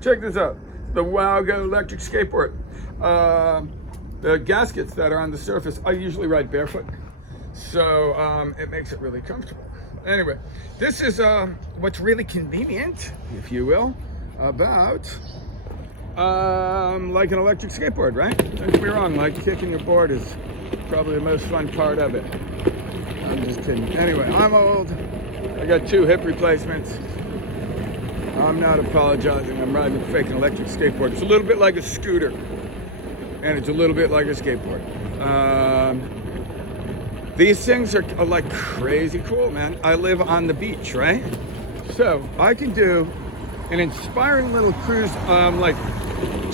check this out. The Wow Go electric skateboard. The gaskets that are on the surface, I usually ride barefoot, so it makes it really comfortable. Anyway, this is what's really convenient, if you will, about like an electric skateboard, right? Don't get me wrong, like kicking your board is probably the most fun part of it. I'm just kidding. Anyway, I'm old. I got 2 hip replacements. I'm not apologizing. I'm riding a fake electric skateboard. It's a little bit like a scooter, and it's a little bit like a skateboard. These things are like crazy cool, man. I live on the beach, right? So I can do an inspiring little cruise, like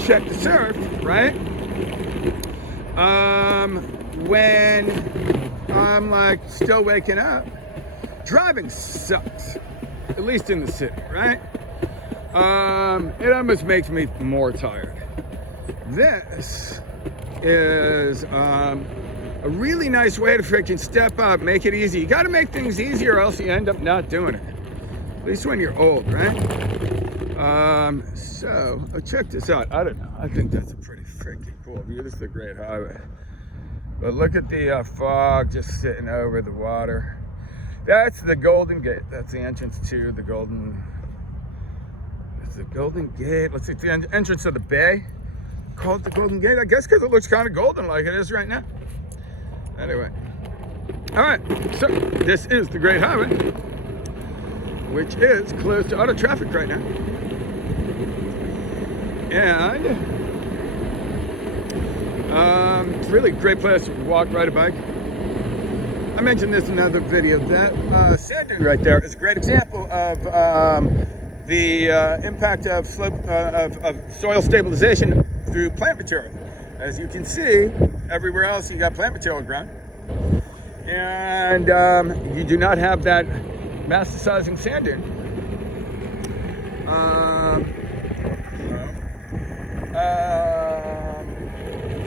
check the surf, right? When I'm like still waking up. Driving sucks, at least in the city, right? It almost makes me more tired. This is a really nice way to freaking step up, make it easy. You gotta make things easier or else you end up not doing it. At least when you're old, right? So, check this out. I don't know, I think that's a pretty freaking cool view. This is a great highway. But look at the fog just sitting over the water. That's the Golden Gate. That's the entrance to the Golden... It's the Golden Gate. Let's see, it's the entrance of the bay. Called the Golden Gate, I guess because it looks kind of golden like it is right now. Anyway. Alright, so this is the Great Highway, which is closed to auto traffic right now. And it's really a great place to walk, ride a bike. I mentioned this in another video. That sand dune right there is a great example of the impact of soil stabilization through plant material. As you can see, everywhere else you got plant material ground, and you do not have that masticizing sand dune.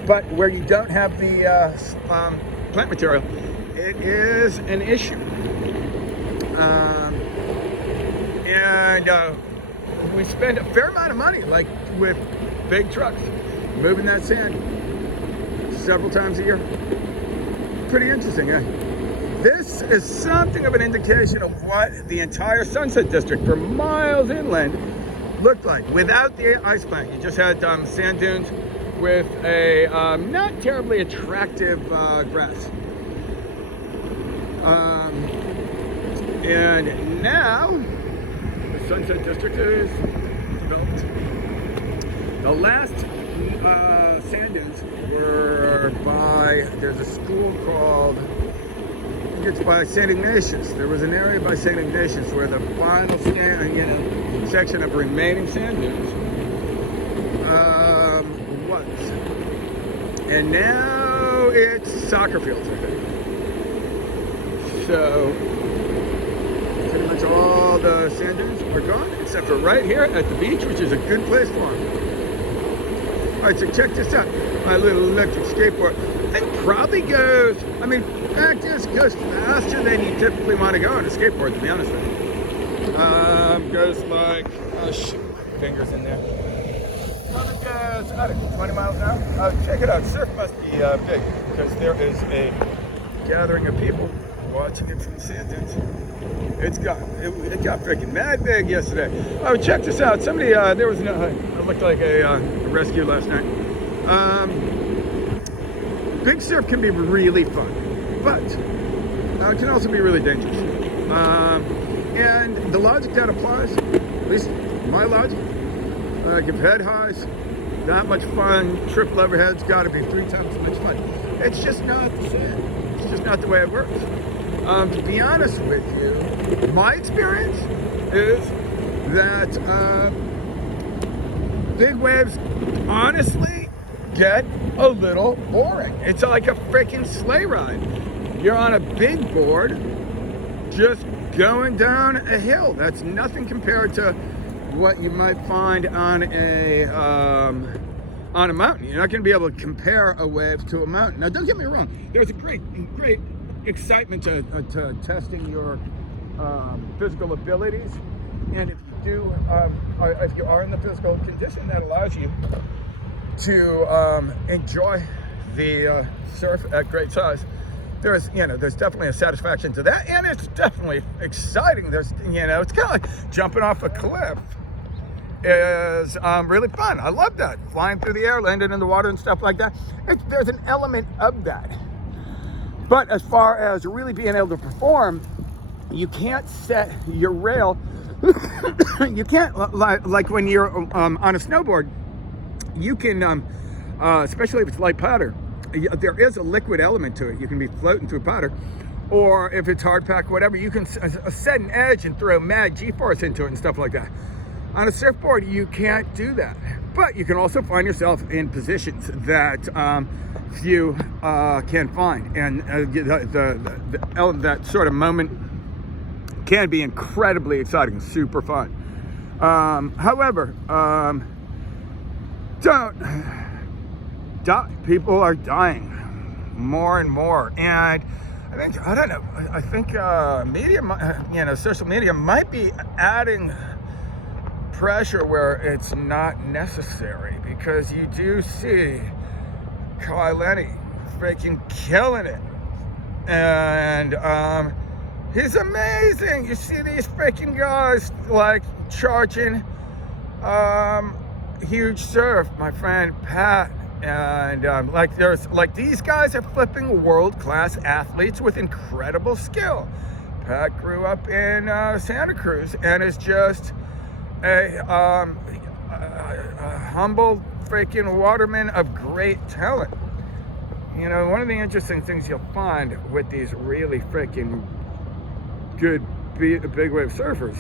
But where you don't have the plant material, it is an issue. And we spend a fair amount of money, like with big trucks, moving that sand several times a year. Pretty interesting, eh? This is something of an indication of what the entire Sunset District for miles inland looked like without the ice plant. You just had sand dunes with a not terribly attractive grass. And now the Sunset District is developed. The last sand dunes were by, there's a school called, I think it's by St. Ignatius. There was an area by St. Ignatius where the final section of remaining sand dunes was. And now it's soccer fields, I think. So pretty much all the sand dunes are gone, except for right here at the beach, which is a good place for them. All right, so check this out. My little electric skateboard. It probably goes, I mean, fact is, goes faster than you typically want to go on a skateboard, to be honest with you. Goes like, oh shoot, my finger's in there. Probably goes, I don't know, 20 miles an hour. Check it out, surf must be big, because there is a gathering of people watching it from the sand dunes. It got freaking mad big yesterday. Oh, check this out. Somebody, there was no, it looked like a rescue last night. Big surf can be really fun, but it can also be really dangerous. And the logic that applies, at least my logic, if head highs, that much fun, triple overhead's got to be 3 times as much fun. It's just not the same. It's just not the way it works. To be honest with you, my experience is that big waves honestly get a little boring. It's like a freaking sleigh ride. You're on a big board just going down a hill. That's nothing compared to what you might find on a mountain. You're not going to be able to compare a wave to a mountain. Now, don't get me wrong. There's a great excitement to testing your physical abilities, and if you if you are in the physical condition that allows you to enjoy the surf at great size, there's definitely a satisfaction to that, and it's definitely exciting. It's kind of like jumping off a cliff is really fun. I love that. Flying through the air, landing in the water and stuff like that. There's an element of that. But as far as really being able to perform, you can't set your rail. You can't, like when you're on a snowboard, you can, especially if it's light powder, there is a liquid element to it. You can be floating through powder, or if it's hard pack, whatever, you can set an edge and throw mad G-force into it and stuff like that. On a surfboard, you can't do that, but you can also find yourself in positions that few can find, and that sort of moment can be incredibly exciting, super fun. However, people are dying more and more, and I think media, social media might be adding pressure where it's not necessary, because you do see Kai Lenny freaking killing it, and he's amazing. You see these freaking guys like charging huge surf, my friend Pat, and these guys are flipping world-class athletes with incredible skill. Pat grew up in Santa Cruz and is just a humble freaking waterman of great talent. One of the interesting things you'll find with these really freaking good big wave surfers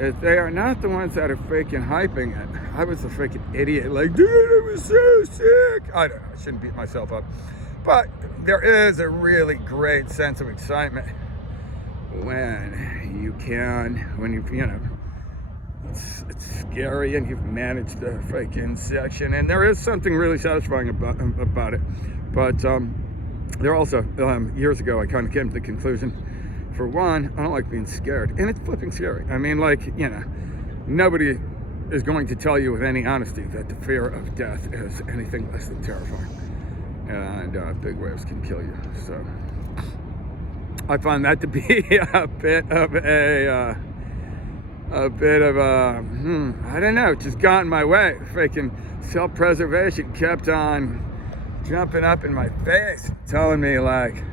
is they are not the ones that are freaking hyping it. I was a freaking idiot, like, dude, it was so sick. I don't know, I shouldn't beat myself up. But there is a really great sense of excitement when it's scary and you've managed the freaking section, and there is something really satisfying about it. But there also, years ago, I kind of came to the conclusion, for one, I don't like being scared, and it's flipping scary. I mean, nobody is going to tell you with any honesty that the fear of death is anything less than terrifying, and big waves can kill you. So I find that to be a bit of I don't know, just got in my way. Freaking self-preservation kept on jumping up in my face, telling me, like,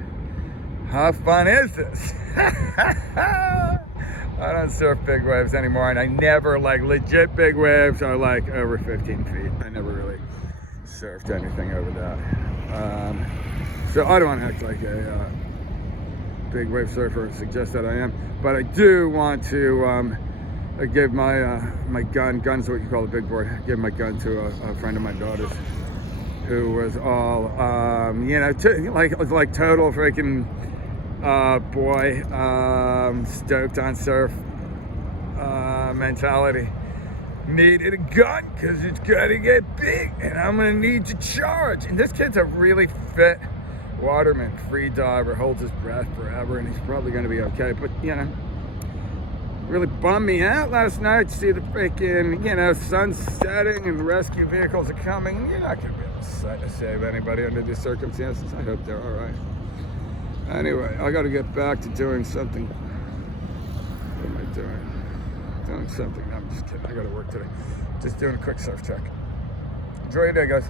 how fun is this? I don't surf big waves anymore, and I never, legit big waves are over 15 feet. I never really surfed anything over that. So I don't want to act like a big wave surfer and suggest that I am, but I do want to I gave my gun's what you call a big board. I gave my gun to a friend of my daughter's, who was all, total freaking boy, stoked on surf mentality. Needed a gun because it's gonna get big, and I'm gonna need to charge. And this kid's a really fit waterman, free diver, holds his breath forever, and he's probably gonna be okay. But really bummed me out last night to see the freaking, sun setting and rescue vehicles are coming. You're not going to be able to save anybody under these circumstances. I hope they're all right. Anyway, I got to get back to doing something. What am I doing? Doing something. No, I'm just kidding. I got to work today. Just doing a quick surf check. Enjoy your day, guys.